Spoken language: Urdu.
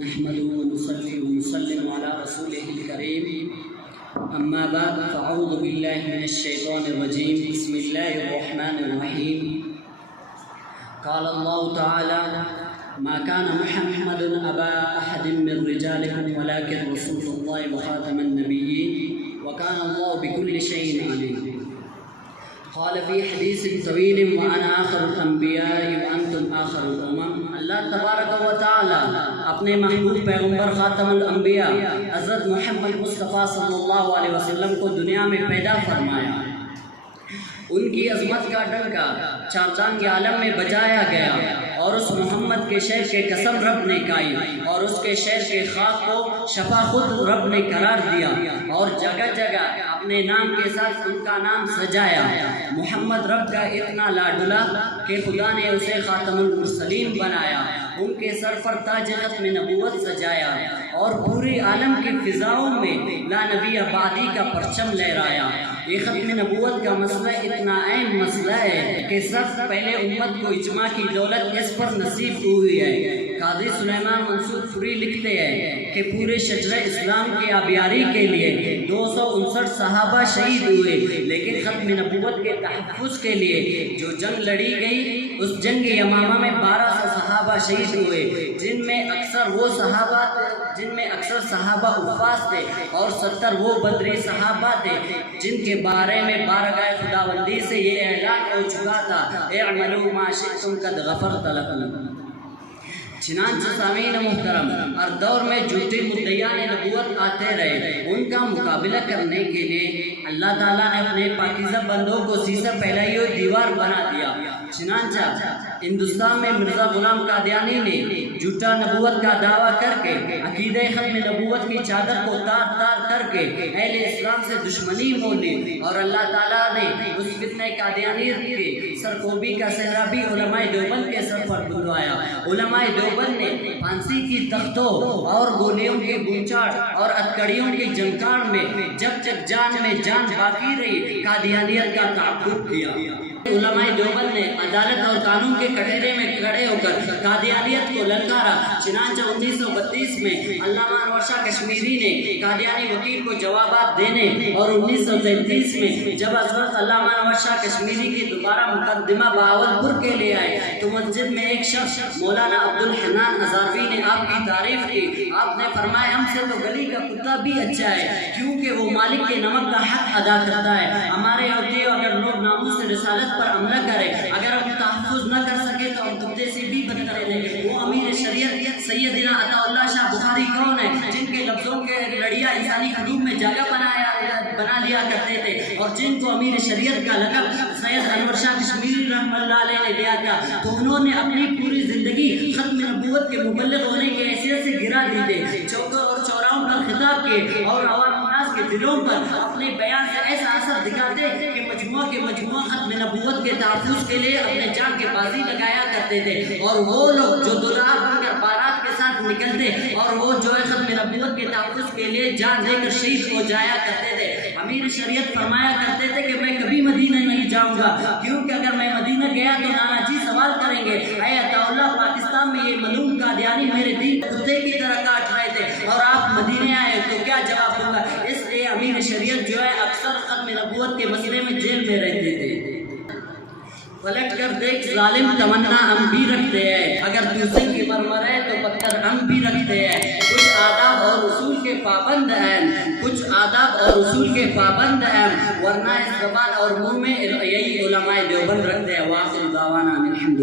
نحمده ونصلي ونسلم على رسوله الكريم اما بعد فاعوذ بالله من الشيطان الرجيم بسم الله الرحمن الرحيم قال الله تعالى ما كان محمد ابا احد من رجالكم ولكن رسول الله وخاتم النبيين وكان الله بكل شيء عليم. قال في حدیث طویل وانا آخر الانبیاء وانتم آخر الامم. اللہ تبارک و تعالی اپنے محبوب پیغمبر خاتم الانبیاء حضرت محمد مصطفیٰ صلی اللہ علیہ وسلم کو دنیا میں پیدا فرمایا. ان کی عظمت کا ڈنکا چارچاند عالم میں بجایا گیا اور اس محمد کے شہر کے قسم رب نے کھائی اور اس کے شہر کے خاک کو شفا خود رب نے قرار دیا اور جگہ جگہ اپنے نام کے ساتھ ان کا نام سجایا. محمد رب کا اتنا لاڈلا کہ خدا نے اسے خاتم المرسلین بنایا، ان کے سر پر تاج ختم نبوت سجایا اور پوری عالم کی فضاؤں میں لا نبی بعدی کا پرچم لہرایا. یہ ختم نبوت کا مسئلہ اتنا اہم مسئلہ ہے کہ سب سے پہلے امت کو اجماع کی دولت اس پر نصیب ہوئی ہے. قاضی سلیمان منصور پوری لکھتے ہیں کہ پورے شجرہ اسلام کی آبیاری کے لیے 259 صحابہ شہید ہوئے، لیکن ختم نبوت کے تحفظ کے لیے جو جنگ لڑی گئی اس جنگ یمامہ میں 1200 صحابہ شہید ہوئے، جن میں اکثر صحابہ حفاظ تھے اور 70 وہ بدری صحابہ تھے جن کے بارے میں بارگاہ خداوندی سے یہ اعلان ہو چکا تھا اعملوا ما شئتم قد غفرت لکم. چنانچہ سامعین محترم، ہر دور میں جھوٹے مدعیان نبوت آتے رہے. ان کا مقابلہ کرنے کے لیے اللہ تعالیٰ نے اپنے پاکیزہ بندوں کو سیسا پھیلائی ہوئی دیوار بنا دیا. چنانچہ ہندوستان میں مرزا غلام قادیانی نے جھوٹا نبوت کا دعویٰ کر کے عقیدہ ختم نبوت کی چادر کو تار تار کر کے اہل اسلام سے دشمنی مولی اور اللہ تعالیٰ نے اس فتنہ قادیانیت کے سرکوبی کا صحرا بھی علماء دیوبند کے سر پر بلوایا. علماء دیوبند نے پھانسی کی تختوں اور گولیوں کی گونچاڑ اور ہتکڑیوں کی جنکاڑ میں جب تک جان میں جان باقی رہی قادیانیت کا تعاقب کیا. علماء دیوبند نے عدالت اور قانون کے کٹہرے میں کھڑے ہو کر قادیانیت کو للکارا. چنانچہ 1932 میں علامہ انور شاہ کشمیری نے قادیانی وکیل کو جوابات دینے اور 1933 میں جب حضرت علامہ انور شاہ کشمیری کی دوبارہ مقدمہ بہاولپور کے لیے آئے تو مسجد میں ایک شخص مولانا عبدالحنان ہزاروی نے آپ کی تعریف کی. آپ نے فرمایا ہم سے تو گلی کا کتا بھی اچھا ہے کیونکہ وہ مالک کے نمک کا حق ادا کرتا ہے. ہمارے عہدے اگر لوگ ناموس رسالت پر عمل کرے، اگر ہم تحفظ نہ کر سکے تو ہم کتے سے بھی بدتر ہیں. وہ امیر شریعت سیدنا عطا اللہ شاہ بخاری کون ہے جن کے لفظوں کے لڑیا انسانی قلوب میں جگہ بنا لیا کرتے تھے اور جن کو امیر شریعت کا لقب سید انور شاہ کشمیری رحمۃ اللہ علیہ نے دیا تھا، تو انہوں نے اپنی پوری زندگی ختم نبوت کے مبلغ ہونے کی حیثیت سے گرا دی تھے. چوکوں اور چوراہوں پر خطاب کیے اور عوام الناس کے دلوں پر اپنے بیان سے ایسا اثر دکھاتے کہ مجموعہ ختم نبوت کے تحفظ کے لیے اپنے جان کے بازی لگایا کرتے تھے. اور وہ لوگ جو دلہا بن کر بارات کے ساتھ نکلتے اور وہ جو ہے ختم نبوت کے تحفظ کے لیے جان دے کر شہید ہو جایا کرتے تھے. امیر شریعت فرمایا کرتے تھے کہ میں کبھی مدینہ نہیں جاؤں گا کیونکہ اگر میں مدینہ گیا تو نانا جی سوال کریں گے اے عطا اللہ پاکستان میں یہ ملعون قادیانی میرے دین کتے کی طرح کاٹ رہے تھے اور آپ مدینے آئے تو کیا جواب دوں گا. اس لیے امیر شریعت جو ہے اکثر ختم نبوت کے مسئلے میں جیل میں رہتے تھے. پلٹ کر دیکھ ظالم تمنا ہم بھی رکھتے ہیں، اگر دوسرے کی مرمر ہے تو پتھر ہم بھی رکھتے ہیں. کچھ آداب اور اصول کے پابند ہیں ورنہ اس زبان اور منہ میں یہی علماء دیوبند رکھتے ہیں. واخر دعوانا الحمد